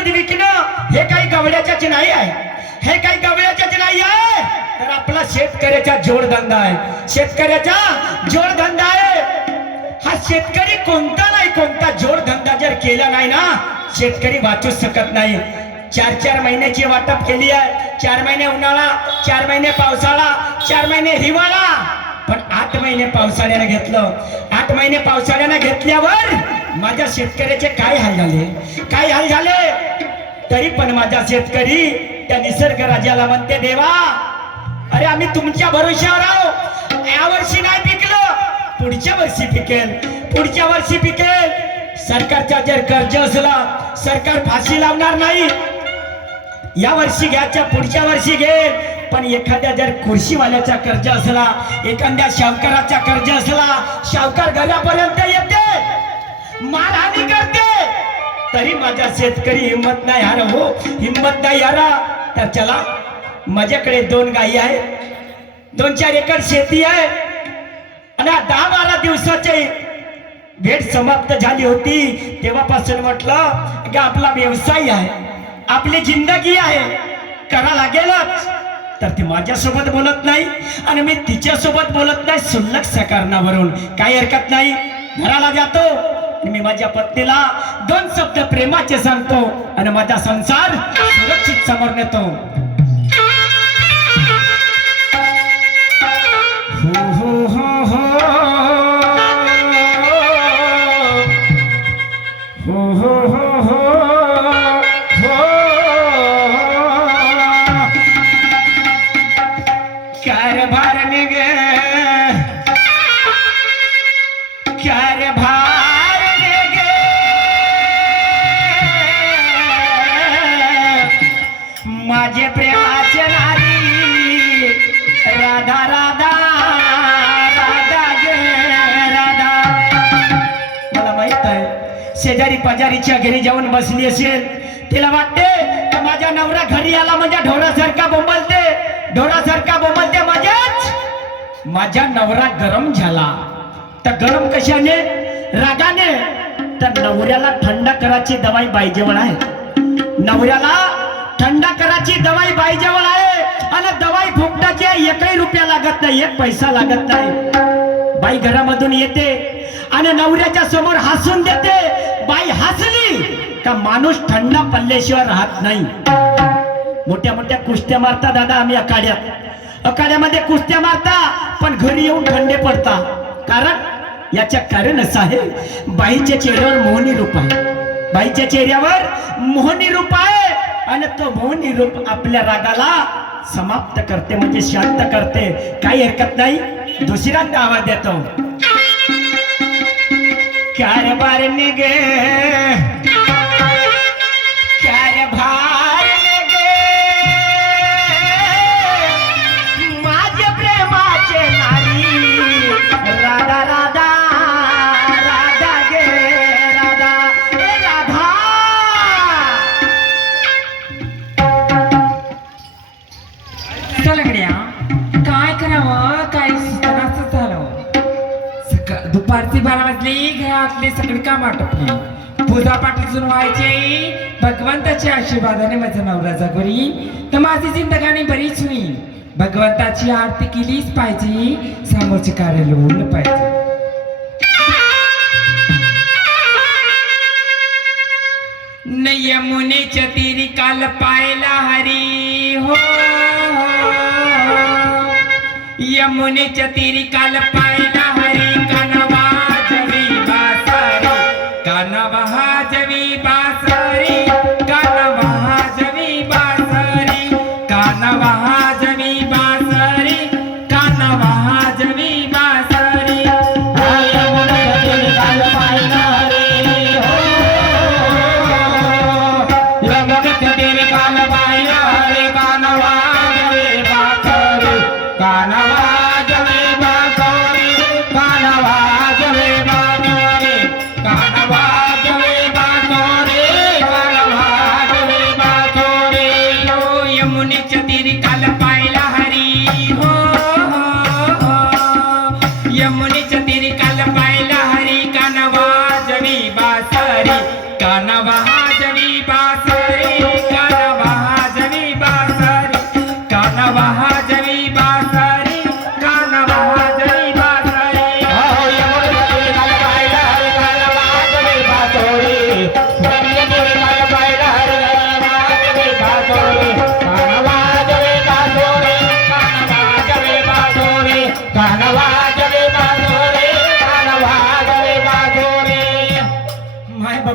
दूध विकणं हे काही गवळ्याच्याच नाही आहे, हे काही गवळ्याच्याच नाही आहे, तर आपला शेतकऱ्याचा जोडधंदा आहे, शेतकऱ्याचा जोडधंदा आहे. हा शेतकरी कोणता नाही कोणता जोडधंदा जर केला नाही ना, शेतकरी वाचू शकत नाही. 4-4 महिन्याची वाटप केली आहे, 4 महिने उन्हाळा, 4 महिने पावसाळा, 4 महिने हिवाळा, पण 8 महिने पावसाळ्याने घेतलं. 8 महिने पावसाळ्याने घेतल्यावर माझ्या शेतकऱ्याचे काय हाल झाले, काय हाल झाले. तरी पण माझा शेतकरी त्या निसर्ग राजाला म्हणते, देवा अरे आम्ही तुमच्या भरोश्यावर आहो, यावर्षी नाही पिकलं पुढच्या वर्षी पिकेल, पुढच्या वर्षी पिकेल. सरकारचा जर कर्ज असला सरकार फाशी लावणार नाही, या वर्षी घ्यायच्या पुढच्या वर्षी घेईल. पण एखाद्या जर खुर्शीवाल्याचा कर्ज असला, एखाद्या शावकाराचा कर्ज असला, शावकार घरापर्यंत येते, मारहाणी करते, तरी माझा शेतकरी हिंमत नाही हार, हो हिंमत नाही हारा. तर चला, माझ्याकडे 2 गायी आहेत, 2-4 एकर शेती आहे, आणि 10-12 दिवसाची भेट समाप्त झाली होती. तेव्हापासून म्हटलं की आपला व्यवसाय आहे, आपली जिंदगी आहे, करा लागेलच. तर ती माझ्यासोबत बोलत नाही आणि मी तिच्यासोबत बोलत नाही, शुल्लक सकारणावरून. काही हरकत नाही, घराला जातो आणि मी माझ्या पत्नीला 2 शब्द प्रेमाचे सांगतो आणि माझा संसार सुरक्षित समोर नेतो. हो हो हो हो हो हो हो हो हो. कारभार निघे, कारभार निघे, माझे प्रेमाचे नारी राधा राधा राधा गे राधा. मला माहित आहे शेजारी पाजारीच्या घरी जाऊन बसली असेल, तिला वाटते की माझा नवरा घरी आला म्हणजे ढोरासारखा बोंबलते, ढोरासारखा बोंबलते. माझा नवरा गरम झाला, तर गरम कशाने, रागाने. तर नवऱ्याला थंड करायची दवाई बाईजवळ आहे, नवऱ्याला थंड करायची दवाई बाईजवळ आहे, आणि दवाई फुकटाची 1 रुपया लागत नाही, 1 पैसा लागत नाही. बाई घरामधून येते आणि नवऱ्याच्या समोर हसून देते. बाई हसली का माणूस थंड पडल्याशिवाय राहत नाही. मोठ्या मोठ्या कुस्त्या मारता दादा आम्ही आखाड्यात, आखाड्यामध्ये कुस्त्या मारता, पण घरी येऊन थंडे पडता. कारण याच्या कारण असं आहे, बाईच्या चेहऱ्यावर मोहनी रूप आहे, बाईच्या चेहऱ्यावर मोहनी रूप आहे, आणि तो मोहनी रूप आपल्या रागाला समाप्त करते, म्हणजे शांत करते. काही हरकत नाही, दुसऱ्यांदा आवाज देतो. कारभार निघे, कारभार निघे, माझे प्रेमाचे नारी राधा राधा राधा गे राधा राधा. चला गड्या, काय करावं काय सुचनाच झालं. दुपारची 12 वाजली, घरातले सगळे काम आटपली, पूजा पाठ सुरू व्हायचे. भगवंताच्या आशीर्वादाने माझा नवरा जगोरी, तर माझी जिंदगानी बरीच होईल. भगवंताची आरती केलीच पाहिजे, समोरचे कार्य लोळलं पाहिजे. यमुनेच्या तीरी काल पायला हरी हो, यमुनेच्या तीरी काल पायला हरी. कानवा जवी बासरी, कानवा जवी बासरी, कानवा जवी बासरी, कानवा जवी बासरी, कानवा जवी बासरी. यमुनेच्या तीरी काल पायला हरी हो, यमुनेच्या तीरी काल पायला हरी. कानवा जवी बासरी, कानवा जवी बासरी,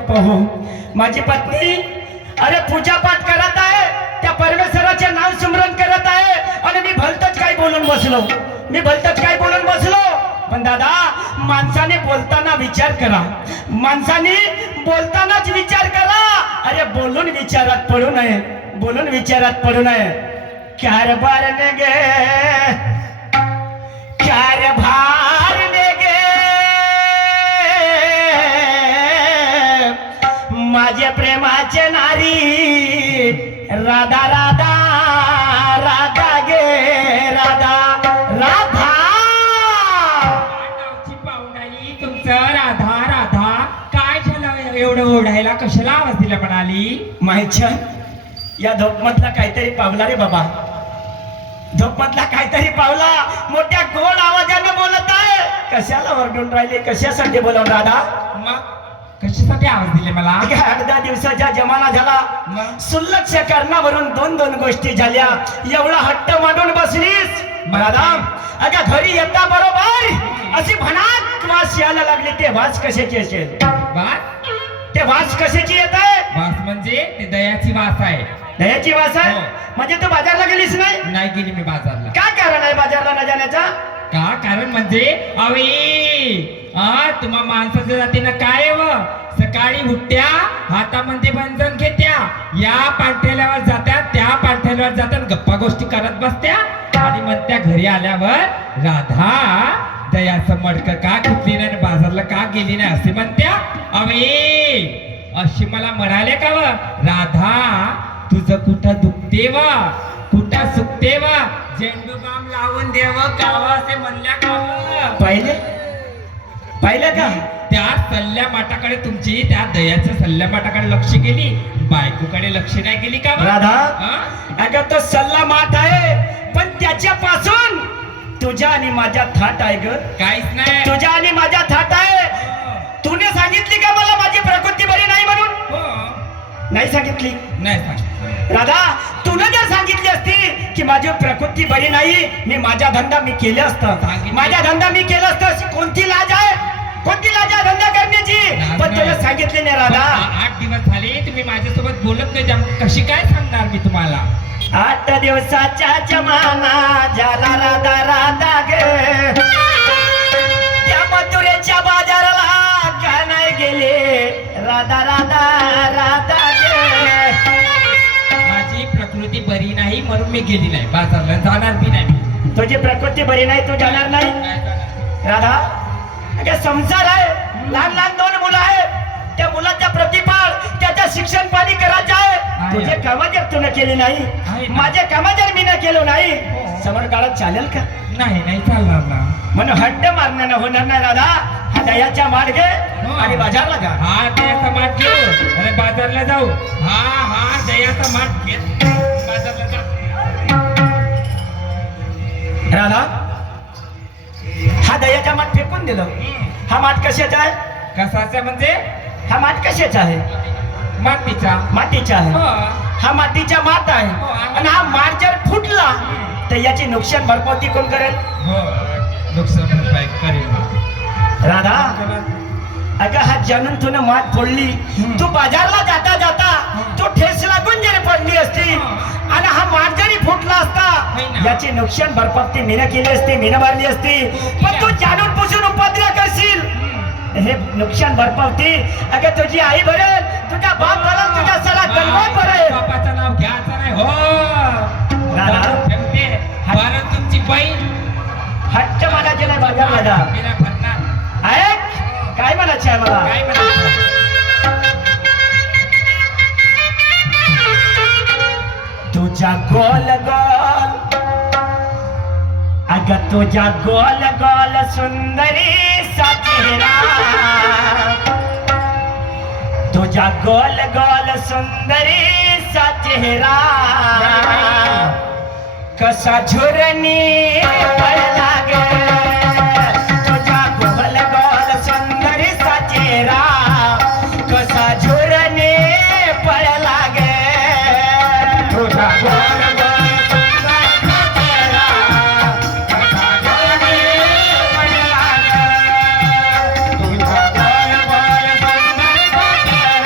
पाहू. माझी पत्नी अरे पूजा पाठ करत आहे, त्या परमेश्वराचे नाव स्मरण करत आहे आणि मी भलतच काय बोलून बसलो. पण दादा, माणसाने बोलताना विचार करा, माणसाने बोलतानाच विचार करा. अरे बोलून विचारात पडू नये. कारभार ने गे माझे प्रेमाचे नारी, राधा राधा राधा गे राधा. पाहुणाई तुमचं राधा राधा काय झालं एवढं ओढायला? कशाला आवाज दिला म्हणाली? माहिती या झोपमधला काहीतरी पावला रे बाबा, झोपमधला काहीतरी पावला. मोठ्या गोड आवाजाने बोलत आहे. कशाला ओरडून राहिले, कशासाठी बोलवून राधा? मग कशासाठी आवाज दिले मला? 8-10 दिवसाचा जमाना झाला, सुलक्ष कारणावरून 2 गोष्टी झाल्या. एवढा हट्ट मांडून बसलीस राधा. अगं घरी येता बरोबर अशी भनाक वास यायला लागली. ते वास कशाची असेल? ते वास कशाची येत आहे? वास म्हणजे ते दयाची वास आहे. दयाची वास आहे? हो. म्हणजे तू बाजारला गेलीस नाही? नाही गेली मी बाजारला. काय कारण आहे बाजारला न जाण्याचा? का कारण म्हणजे तुम्हा माणसाच्या जातीनं काय व सकाळी उठत्या, हातामध्ये बंधन घेत्या, या पाठ्याल्यावर जात्या, त्या पाठ्याल्यावर जात्या, गप्पा गोष्टी करत बसत्या आणि मग त्या घरी आल्यावर राधा दयाचं मडकं का घेतली नाही, बाजारला का गेली नाही असे म्हणत्या. अशी मला म्हणाले का व राधा तुझं कुठं दुखते व कुठं सुखते व झेंडू बाम लावून देव कावा असे म्हणल्या का? पाहिलं का? त्या सल्ल्या माटाकडे तुमची, त्या दयाच्या सल्ल्या माटाकडे लक्ष गेली, बायकोकडे लक्ष नाही गेली का राधा? हा? अगं तो सल्ला माठ आहे, पण त्याच्यापासून तुझ्या आणि माझ्या थाट आहे ग. काहीच नाही. तुझ्या आणि माझ्या थाट आहे. तूने सांगितली का मला माझी प्रकृती बरी नाही म्हणून? नाही सांगितली. नाही सांगितलं. राधा, तुला जर सांगितली असती की माझी प्रकृती बरी नाही, मी माझा धंदा मी केला असतं. कोणती लाज आहे धंदा करण्याची? पण तुला सांगितले नाही राधा. 8 दिवस झाले तुम्ही माझ्यासोबत बोलत नाही, त्यामुळे कशी काय सांगणार मी तुम्हाला? 8 दिवसाच्या जमाना झाला राधा राधा गे. त्या मथुरेच्या बाजाराला का नाही गेले राधा राधा राधा गे. माझी प्रकृती बरी नाही म्हणून मी गेली नाही बाजारला, जाणार बी नाही. तुझी प्रकृती बरी नाही, तू जाणार नाही राधा. अगं संसार आहे, लहान 2 मुलं आहेत. त्या मुलाच्या प्रतिपाळ त्याच्या शिक्षण पाणी करायचं आहे. तुझे काम जर तुला केले नाही, माझे काम जर मी न केलो नाही, समोर काळात चालेल का? नाही चालणार ना. म्हणून हट्ट मारण्यानं होणार नाही राधा. हा दयाच्या माठ घे आणि बाजारला जा. हा दयाचा माठ घेऊ आणि बाजारला जाऊ. हा दयाचा माठ घेत बाजारला जा. राधा, हा दयाचा माठ फेकून दिलं. हा माठ कशाचा आहे? कसाचा म्हणजे? हा माठ कशाचा आहे? मातीचा आहे. हा मातीचा माठ आहे. आणि हा माठ जर फुटला तर याची नुकसान भरपावती कोण करेल? नुकसान भरपाई करेल राधा. अगं हा जाणून तुला माठ फोडली, तू बाजारला जाता जाता तू ठेस लागून जरी पडली असती आणि हा माठ जरी फुटला असता, याची नुकसान भरपावती मीनं केली असती, मीनं भरली असती. पण तू जाणून पुसून उपद्रव करशील, हे नुकसान भरपावती अगं तुझी आई भरेल, तुझा बाप भरेल, तुझा सगळा गणवत भरेल. बापाचं नाव घ्यायचं नाही हो राधा. बरं तुमची बहीण हट्ट मला केलाय बाजारला जा. बिना भरणार. ऐक, काय म्हणायचं आहे मला? काय म्हणायचं? तुझ्या गोल गोल, अगं तुझ्या गोल गोल सुंदरी सा चेहरा, तुझ्या गोल गोल सुंदरी सा चेहरा कसा झुरणी पडला गे. तुझ्या गोल गोल सुंदरी सा चेहरा कसा झुरणी पडला गे. तुझा गोल गोल सुंदरी चेहरा कसा झुरणी पडला गे. तुझा गोल गोल सुंदरी सा चेहरा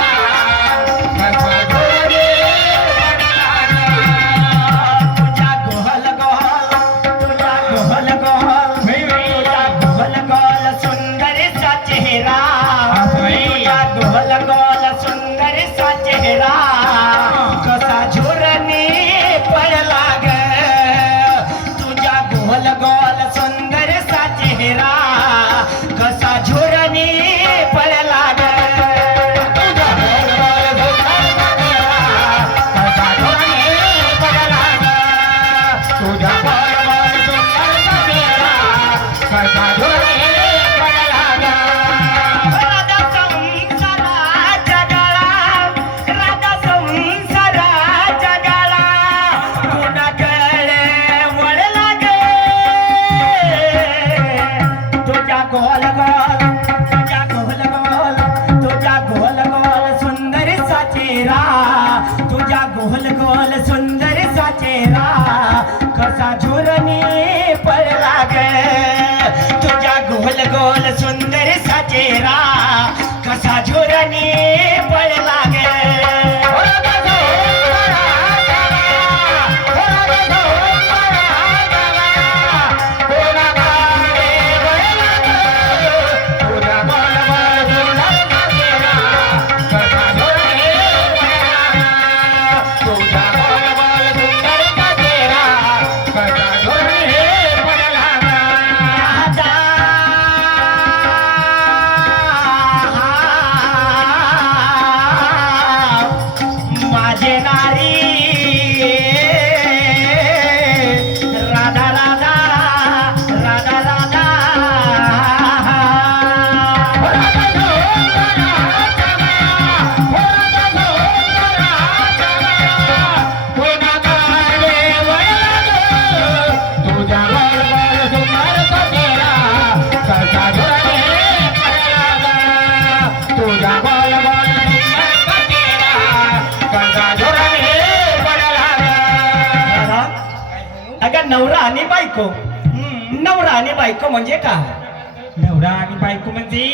तुझ्या गोल गोल सुंदर सा चेहरा कसा झुरणी पडला ग तुझ्या गोल गोल सुंदर सा चेहरा कसा झुरणी पडला ग नवरा आणि बायको नवरा आणि बायको म्हणजे काय नवरा आणि बायको म्हणजे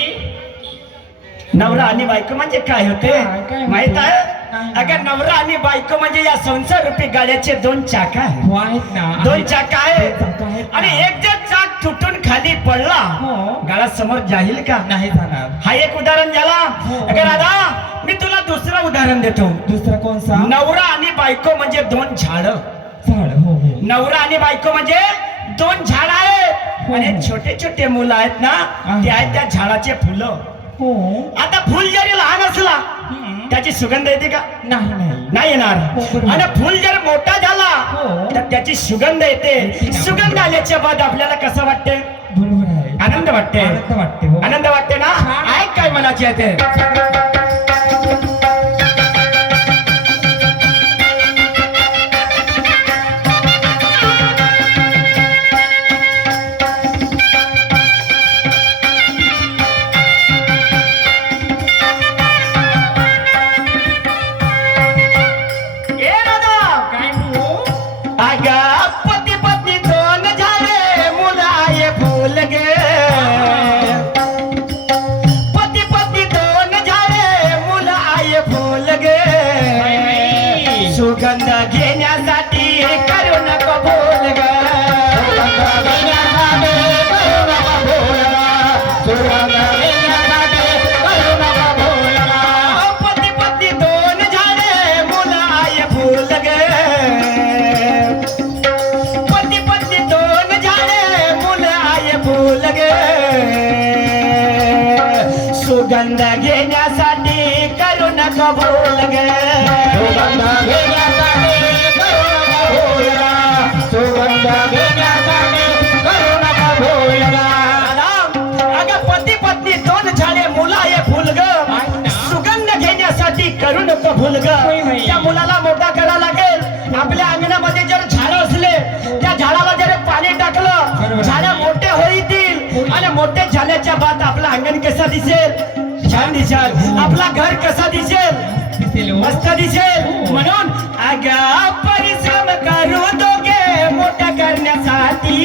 नवरा आणि बायको म्हणजे काय होते काय माहित आहे काय? अगं नवरा आणि बायको म्हणजे या संसार रूपी गाड्याचे दोन चाक आहे हो आहेत ना दोन चाक आहे दोन चाक आहेत ना. आणि एक जर चाक तुटून खाली पडला हो. गाडा समोर जाईल का नाही जाणार हा एक उदाहरण झाला हो. अगं राधा मी तुला दुसरं उदाहरण देतो दुसरा कोणसा नवरा आणि बायको म्हणजे दोन झाड झाड हो हो नवरा आणि बायको म्हणजे दोन झाड आहेत हो. आणि छोटे छोटे मुलं आहेत ना ते आहेत त्या झाडाचे फुलं हो आता फुल जरी लहान असला हम्म. त्याची सुगंध येते का नाही नाही नाही येणार हो, बरोबर. आणि फुल जर मोठा झाला हो. तर त्याची सुगंध येते येते ना. सुगंध आल्याच्या बाद आपल्याला कसं वाटते बरोबर आहे आनंद वाटते आनंद वाटते हो आनंद वाटते ना छान. ऐक काय मनाची येते ए राधा काय हो अगा पती पत्नी दोन झाले मुलाये फुल गे पती पत्नी दोन झाले मुलाये फुल गे सुगंध घेण्यासाठी करू नको भूल ग पती पत्नी दोन झाले मुलाये फुल गे पती पत्नी दोन झाले मुलं आय फुल गे सुगंध घेण्यासाठी करू नको भूल गे सुगंध घेण्यासाठी करू नको भूल गे अगं पती पत्नी दोन झाले मुलं आय फुल ग सुगंध घेण्यासाठी करू नको भूल ग होय, होय. त्या मुलाला मोठा करावा लागेल आपल्या अंगणामध्ये जर झाडं असले त्या झाडाला जर पाणी टाकलं बरोबर. झाडं मोठे होईल आणि मोठे झाल्याच्या बाद आपलं अंगण कसं दिसेल छान दिसेल आपला घर कसा दिसेल दिसेल हो. मस्त दिसेल म्हणून अगं परिश्रम करू दोघे मोठं करण्यासाठी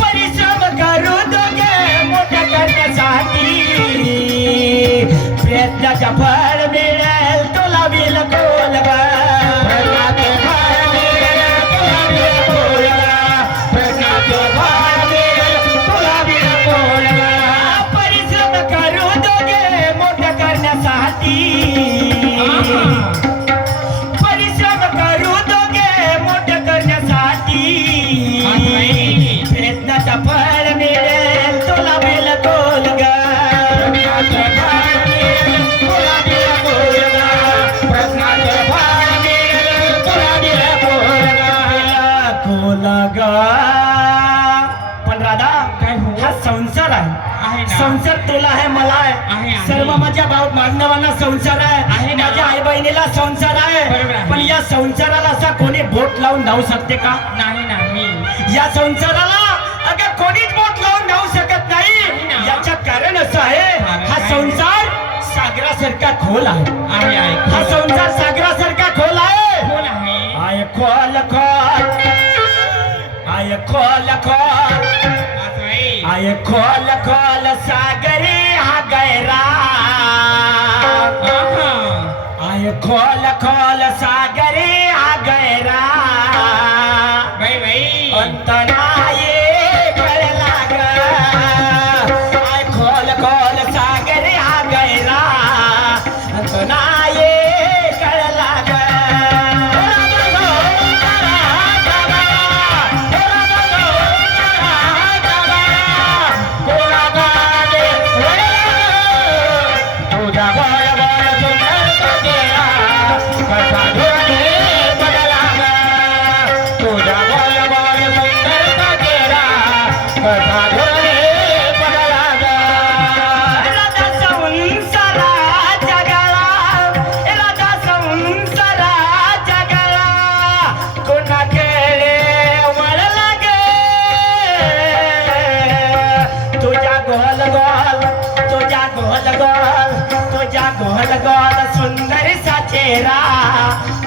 परिश्रम करू दोघे मोठं करण्यासाठी प्रयत्नाचा फळ मिळेल तुला बिलकुल ग. प्रयत्नाचे फळ मिळेल तुला बिलकुल ग. प्रयत्नाचे फळ मिळेल तुला बिलकुल ग. परिश्रम करू दोघे मोठं करण्यासाठी परिश्रम करू दोघे मोठं करण्यासाठी प्रयत्नाचा फळ मिळेल तुला बिलकुल ग. प्रयत्नाचे फळ मिळेल तुला बिलकुल ग. प्रयत्नाचे फळ मिळेल तुला बिलकुल ग. पण राधा काय हो? हा संसार आहे आहे ना. संसार तुला आहे मला आहे, आहे आहे. सर्व माझ्या भाऊ मानवांना संसार आहे आहे ना. माझ्या आई बहिणीला संसार बरोबर आहे आहे. पण या संसाराला असा कोणी बोट लावून धावू शकते का नाही नाही या संसाराला अगं कोणीच बोट लावून धावू शकत नाही नाही ना. याचं कारण असं आहे कारण हा काय? संसार सागरासारखा खोल आहे आहे हा संसार सागरासारखा खोल आहे कोण आहे आय खोल खोल आय खोल खोल असं आहे आय खोल खोल सागरी हा गैरा आहा. आय खोल खोल सागरी हा गैरा बाई बाई अंत नाही कळला ग आय खोल खोल सागरी हा गैरा अंत नाही कळला ग तुझा बोल बोल सुंदर सजेरा कसा धोनी बदला ग तुझा बोल बोल सुंदर सजेरा कसा धोनी बदला ग राधा संसारा जगला राधा संसारा जगला कोणा केळे वळला ग तुझ्या गोल गोल तुझ्या गोल गोल तुझ्या गोल गोल सुंदर साचेरा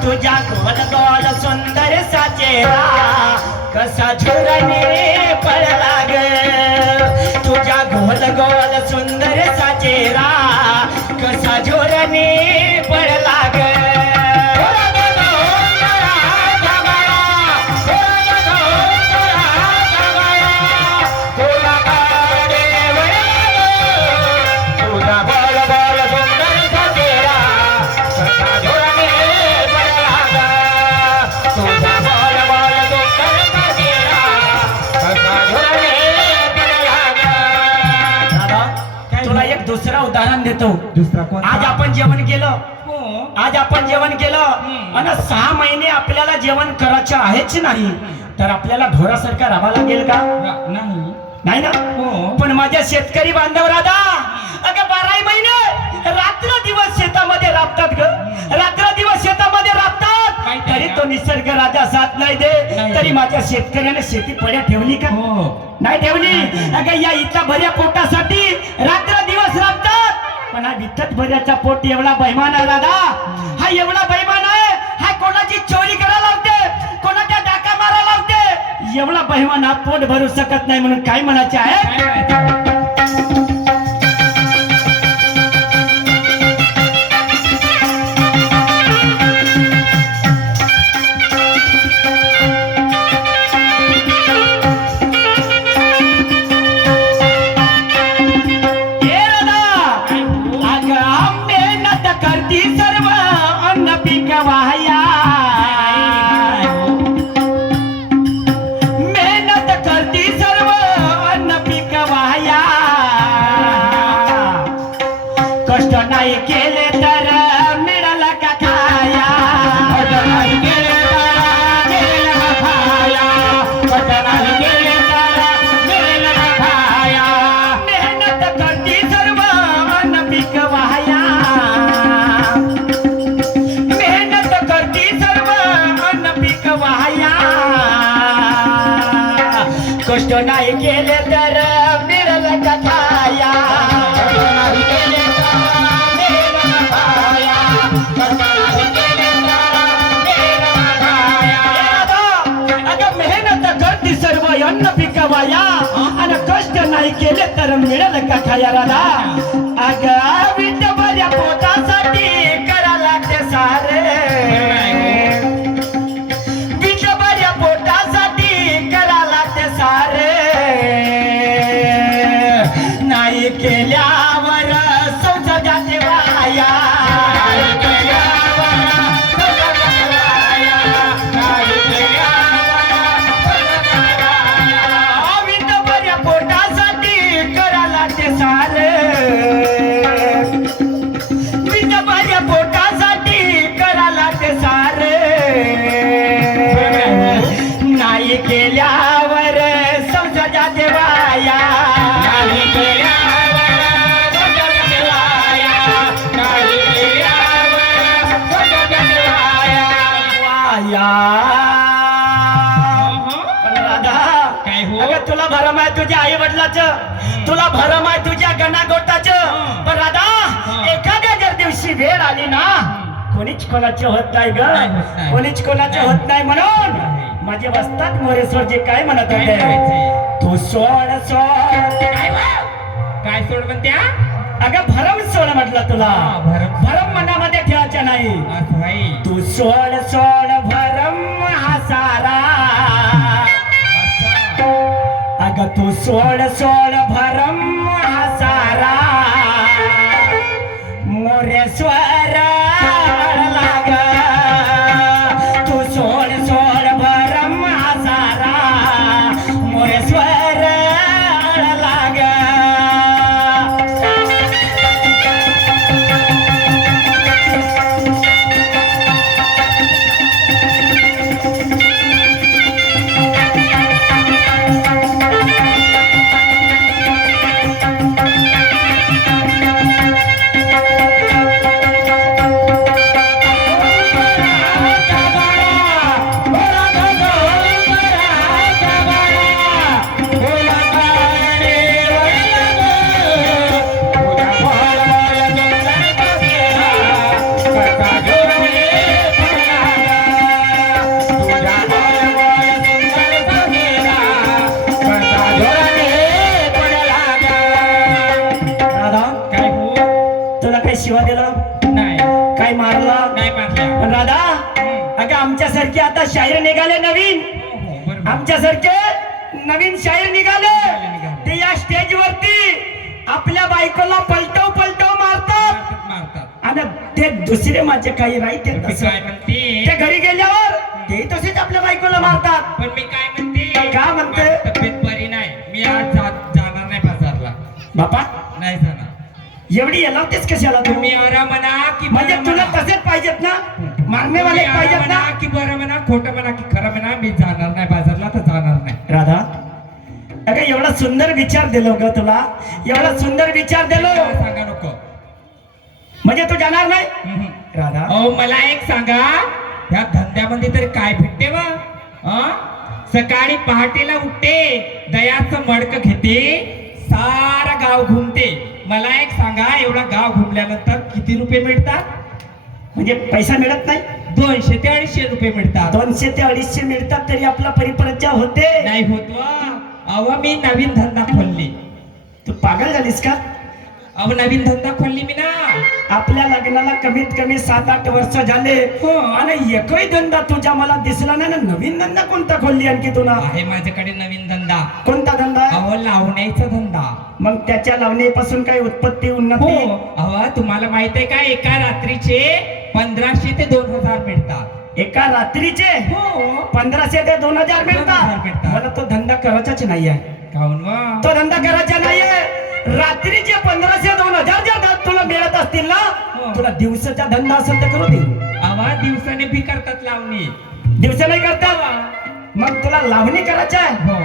तुझ्या गोल गोल सुंदर साचेरा कसा झुरणे पडला ग तुझ्या गोल गोल सुंदर साचेरा कसा झुरणे पडला ग तुझा बोल बोल सुंदर सजेरा कसा झुरणे पडला ग तुझा बोल बोल सुंदर सजेरा कसा झुरणे पडला ग दादा तुला एक दुसरा उदाहरण देतो दुसरा कोण आज आपण जेवण केलं हो आज आपण जेवण केलं आणि 6 महिने आपल्याला जेवण करायचं आहेच नाही तर आपल्याला ढोरासारखा राहावा लागेल का नाही नाही ना हो पण माझ्या शेतकरी बांधव राधा अगं 12 महिने रात्र दिवस शेतामध्ये राबतात ग रात्र दिवस शेतामध्ये राबतात माहिती आहे तरी का? तो निसर्ग राजा साथ नाही दे नाही. तरी माझ्या शेतकऱ्याने शेती पड्या ठेवली का हो नाही ठेवली अगं या इथल्या भऱ्या पोटासाठी रात्र दिवस राबतात पण हा विठ्ठल भऱ्याचा पोट एवढा बैमान आहे दादा हा एवढा बैमान आहे हा कोणाची चोरी करायला लावते कोणाच्या डाका मारायला लावते एवढा बैमान हा पोट भरू शकत नाही म्हणून काय म्हणायचे आहे काय म्हणायचं? ए दादा अगं मेहनत करती सर्व अन्न पिकवाया मेहनत करती सर्व अन्न पिकवाया कष्ट नाही केले तर मिळाला का खाया कष्ट नाही केले तर मिळाला का खाया कष्ट नाही केले तर मिळाला का खाया मेहनत करती सर्व अन्न पिकवाया मेहनत करती सर्व अन्न पिकवाया कष्ट नाही केले तर मिळालं का खाया कष्ट नाही केले तर मिळालं का खाया कष्ट नाही केले तर मिळालं का खाया अगं मेहनत करती सर्व अन्न पिकवाया आणि कष्ट नाही केले तर मिळेल का खाया राधा अगं विठ्ठल पोटासाठी करा लागते सारे विठ्ठल पोटासाठी करा लागते सारे नाही केल्यावर संसदाचे वाया नाही केल्यावर संसदाचे वाया नाही केल्यावर संसदाचे वाया विठ्ठल पोटासाठी करा लागते सारे विठ्ठल पोटासाठी करा लागते सारे नाही केल्यावर संसदाचे वाया नाही केल्यावर संसदाचे वाया नाही केल्यावर संसदाचे वाया पण राधा काय हो? अगं तुला भरम आहे तुझ्या आई वडिलाचं तुला भरम आहे तुझ्या गणागोटाचं पण राधा एखाद्या अशी वेळ आली ना कोणीच कोणाचे होत नाही ग नाही होत नाही. कोणीच कोणाचे नाही. होत नाही म्हणून नाही. माझे वस्ताद मोरेश्वर जे काय म्हणत काय होते करायचंय? तू सोड सोड काय सोड म्हणत्या? अगं भरम सोड म्हटलं तुला हा, भरम. भरम मनामध्ये ठेवायचं नाही असं बाई. तू सोड सोड भरम हा सारा असं. अगं तू सोड सोड भरम हा सारा मोरेश्वर लाग तू सोड सोड भरम हा सारा मोरेश्वर लाग काय हो? तुला काही शिवा दिला नाही. काय मारला नाही मारल्या. पण राधा अगं आमच्यासारखे आता शाहीर निघाले नवीन हो, हो, बरोबर. आमच्यासारखे नवीन शाहीर निघाले ते या स्टेज वरती आपल्या बायकोला पलटव पलटव मारतात मारतात, मारतात. आणि ते दुसरे माझे काही राहते मी काय म्हणते? ते घरी गेल्यावर ते तसेच आपल्या बायकोला मारतात पण मी काय म्हणते? काय म्हणते? माझी तब्येत बरी नाही. मी आज जाणार नाही बाजारला. बापा नाही जाणार. एवढी येलावतेच कशाला तुम्ही तुम्ही अरा म्हणा की म्हणजे बरं तुला म्हणा. तसेच पाहिजेत ना मारण्यावाले तुम्ही अरा पाहिजेत ना म्हणा की बरं म्हणा, खोटं म्हणा की खरं म्हणा, मी जाणार नाही बाजारला तर जाणार नाही. राधा अगं एवढा सुंदर विचार दिलो ग तुला एवढा सुंदर विचार दिलो मला सांगा नको. म्हणजे तू जाणार नाही हम्म. राधा अहो मला एक सांगा, या धंद्यामध्ये तरी काय भेटते वा? सकाळी पहाटेला उठते, दयाचं मडक घेते, सारा गाव घुमते. मला एक सांगा, एवढा गाव घुमल्यानंतर किती रुपये मिळतात? म्हणजे पैसा मिळत नाही 200 ते 250 रुपये मिळतात. 200 ते 250 मिळतात तरी आपला परिपरचा होते नाही होत वा. अहो मी नवीन धंदा खोलली. तू पागल झालीस का अहो नवीन धंदा खोलली मी ना. आपल्या लग्नाला कमीत कमी 7-8 वर्ष झाले हो. आणि एकही धंदा तुझ्या मला दिसला नाही ना. नवीन धंदा कोणता खोलली आणखी तुला आहे माझ्याकडे नवीन धंदा. कोणता धंदा आहे? अहो लावण्याचा धंदा. मग त्याच्या लावणीपासून काही उत्पत्ती हो. उन्नती अहो तुम्हाला माहित आहे का, एका रात्रीचे 1500 ते 2000 मिळतात. एका रात्रीचे हो. 1500 ते 2000 2000 मिळतात मिळतात. मला तो धंदा करायचाच नाहीये काहून वा? तो धंदा करायचा नाहीये. रात्रीचे 1500-2000 जर तुला मिळत असतील ना हो. तुला दिवसाचा धंदा असेल तर करू दे. आवाज दिवसाने भी करतात लावणी. दिवसा नाही करता मग तुला लावणी करायचं आहे हो.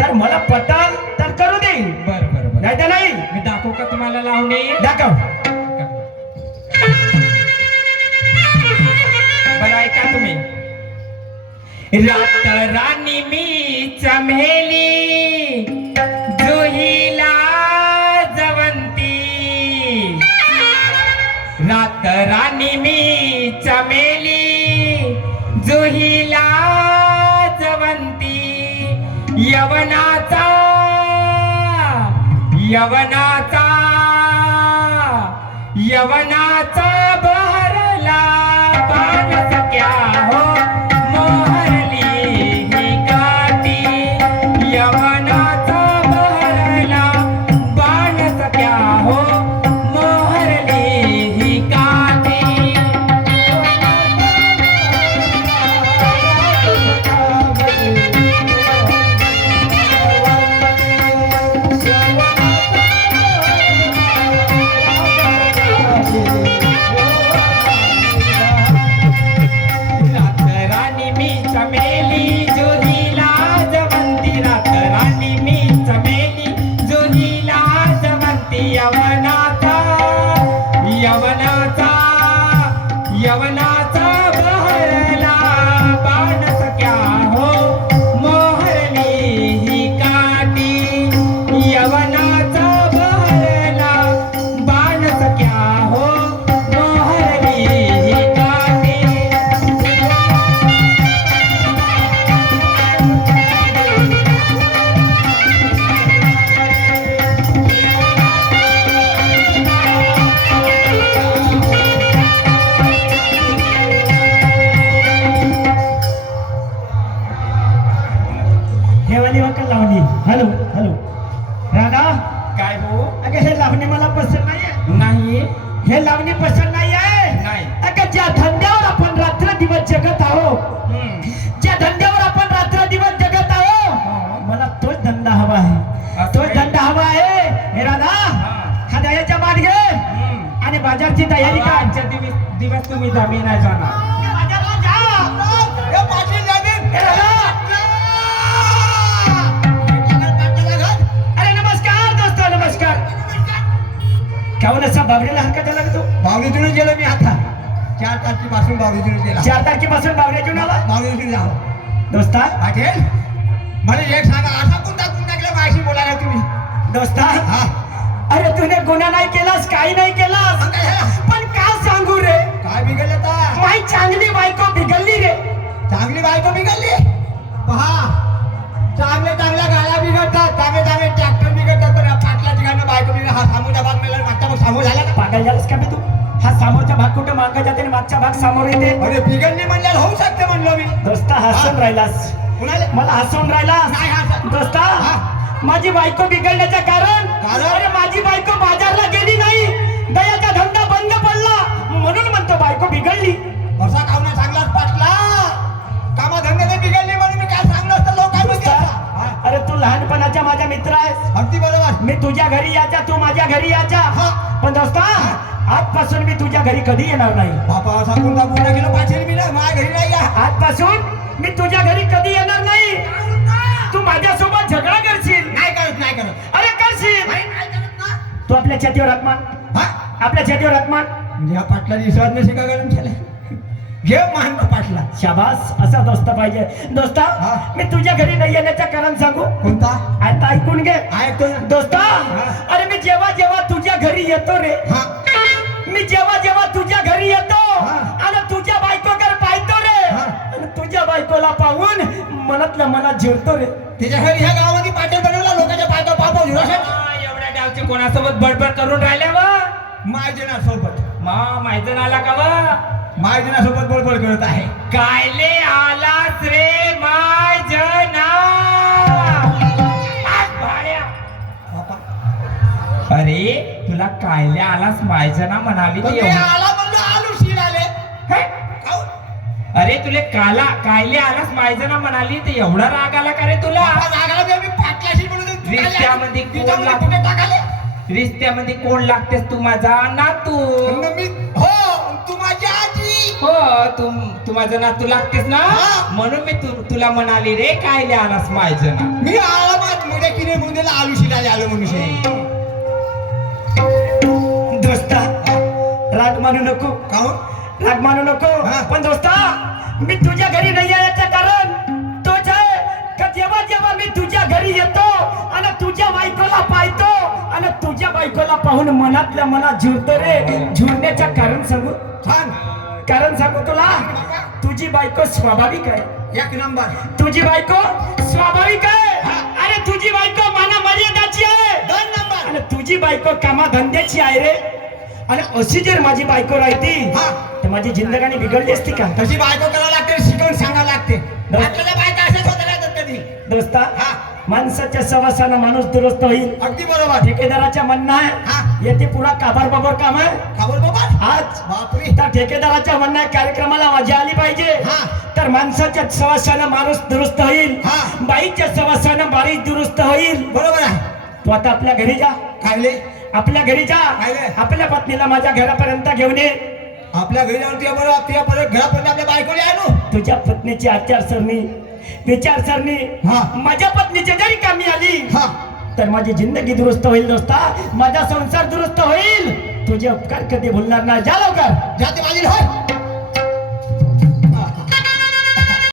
तर मला पटाल तर करू दे बर बर बर. नाही तर नाही. मी दाखवू का तुम्हाला लावणी? दाखव. बरं ऐका तुम्ही. रात राणी मी चमेली, जुहीला जवंती. रात राणी मी चमेली, जुहीला जवंती. यवनाचा यवनाचा यवनाचा बहरला बाण सख्या हो, मोहरली ही काठी. यवनाचा बहरला बाण सख्या हो, मोहरली ही काठी. ज्या धंद्यावर आपण रात्रदिवस जगत आहो मला तोच धंदा हवा आहे, तोच धंदा हवा आहे. हे राधा हा दह्याच्या बाट घे आणि बाजारची तयारी कर. आजच्या दिवस तुम्ही जमीन नाही जाणार. बाजारला जा. हे पाटील जातील. हे राधा. अरे नमस्कार दोस्त, नमस्कार. काहून असा बावडीला हरकत लागतो? बावडीतूनच गेलो मी आता 4 तारखेपासून बावडीतूनच गेला. 4 तारखेपासून बावड्यातून आला बावडीतून जाऊ. दोस्ता. पाटील मला एक सांगा, असा कोणता गुन्हा केला माझ्याशी बोलायला तुम्ही? दोस्ता हा अरे तुने गुन्हा नाही केलास, काही नाही केलास, मग काय हे? पण काय सांगू रे, काय बिघडलं आता? माई चांगली बायको बिघडली रे. चांगली बायको बिघडली. पहा, चांगल्या चांगल्या गाड्या बिघडतात, चांगले चांगले ट्रॅक्टर बिघडतात, पण या पाटला ठिकाणी बायको बिघड. हा सामोरचा भाग मेला, मागचा भाग समोर झाला ना. पागल झालास का बे तू? हा समोरचा भाग कुठं मागं जाते आणि मागचा भाग समोर येते. अरे बिघडली म्हणल्यावर होऊ शकते म्हणलो मी. दोस्ता हसून राहिलास, कुणाला? मला हसून राहिलास. नाही हसत. दोस्ता हा. माझी बायको बिघडण्याचं कारण अरे माझी बायको बाजारला गेली नाही, दयाचा धंदा बंद पडला म्हणून म्हणतो बायको बिघडली. असा कावना चांगलाच पाटला, कामा धंद्याने बिघडली म्हणून मी काय सांगलं असतं लोक काय म्हणते आता? अरे तू लहानपणाचा माझा मित्र आहेस, अगदी बरोबर. मी तुझ्या घरी यायचा, तू माझ्या घरी यायचा. हा. पण दोस्ता आजपासून मी तुझ्या घरी कधी येणार नाही. बापा असा कोणता गुन्हा केला पाटील मी ना माझ्या घरी नाही या. आजपासून मी तुझ्या घरी कधी येणार नाही. तू माझ्यासोबत झगडा करशील. नाही करत, नाही करत. अरे करशील. नाही करत ना. तू आपल्या छातीवर हात मार, हा? आपल्या छातीवर हात मार. म्हणजे या पाटलाची विश्वास नसे का गरम केला? घे मान पाटला. शाबास, असा दोस्त पाहिजे. दोस्ता हा. मी तुझ्या घरी नाही येण्याचं कारण सांगू? कोणता? आता ऐकून घे. ऐकतो ना. दोस्ता अरे मी जेव्हा जेव्हा तुझ्या घरी येतो रे, हा. मी जेव्हा जेव्हा तुझ्या घरी येतो हा. आणि तुझ्या बायकोकडे पाहतो रे, हा. आणि तुझ्या बायकोला पाहून मनातल्या मनात जिरतो रे. त्याच्या घरी ह्या गावामध्ये पाटील बनवला, लोकांच्या पायथा पापा एवढ्या डावचे कोणासोबत बडबड करून राहिल्या वा? मायजना सोबत, माहिती आला का वा? मायजना सोबत बडबड करत आहे. कायले आलास रे मायजना? बापा अरे तुला कायले आलास मायजना म्हणाली ती तुम्ही एवढं- आला म्हणलो, आलू शील आले. हे? खाऊ. अरे तुले कायले आलास मायजना म्हणाली ते एवढा राग आला का रे तुला? बापा जागाला बी आम्ही पाटलाशी म्हणून रिश्त्यामध्ये कोण तिच्यामध्ये लाग- कुठे टाकाले? रिश्त्यामध्ये कोण लागतेस तू माझा नातू? म्हणलं मी हो, तू माझी आजी. हो तू माझा नातू लागतेस ना, हा. म्हणून मी तुला म्हणाली रे कायले आलास मायजना. मी आला मग मुळे किने मुंडेला आलू शिलाले आलो मनुष्य. दोस्ता राग मानू नको, काहून? राग मानू नको. हा. पण दोस्ता मी तुझ्या घरी नाही यायचं कारण तोच आहे का जेव्हा जेव्हा मी तुझ्या घरी येतो आणि तुझ्या बायकोला पाहतो आणि तुझ्या बायकोला पाहून मनातल्या मनात झुरतो रे. झुरण्याचं कारण सांगू? छान. कारण सांगू तुला? तुझी बायको स्वाभाविक आहे. एक नंबर. तुझी बायको स्वाभाविक आहे. अरे तुझी बायको माना मर्यादाची आहे. 2 नंबर. आणि तुझी बायको कामाधंद्याची आहे रे. आणि अशी जर माझी बायको राहती हा. तर माझी जिंदगानी बिघडली असती का? तशी बायको करावं लागते, शिकवून सांगावं लागते. आपल्याला बायका असेच होत राहतात कधी. दोस्ता हा. माणसाच्या सहवासानं माणूस दुरुस्त होईल. अगदी बरोबर. ठेकेदाराच्या म्हणणं हा. आहे येथे पुरा काबार बाबर काम आहे. खबर बाबा. आज बापरे. त्या ठेकेदाराच्या म्हणणं आहे कार्यक्रमाला मजा आली पाहिजे. हा. तर माणसाच्या सहवासानं माणूस दुरुस्त होईल. हा. बाईच्या सहवासानं बाई दुरुस्त होईल. बरोबर आहे. तू आता आपल्या घरी जा, कायले? आपल्या घरी जा. काय रे? आपल्या पत्नीला माझ्या घरापर्यंत घेऊन ये. आपल्या घरी जाऊन तुझ्या बरोबर तुझ्या परत घरापर्यंत आपल्या बायकोला आणू. तुझ्या पत्नीची आचारसरणी विचारसरणी हा. माझ्या पत्नीच्या जरी कामी आली हा. तर माझी जिंदगी दुरुस्त होईल. दोस्ता माझा संसार दुरुस्त होईल. तुझे उपकार कधी भुलणार नाही. जा लवकर. जाते माझी होय.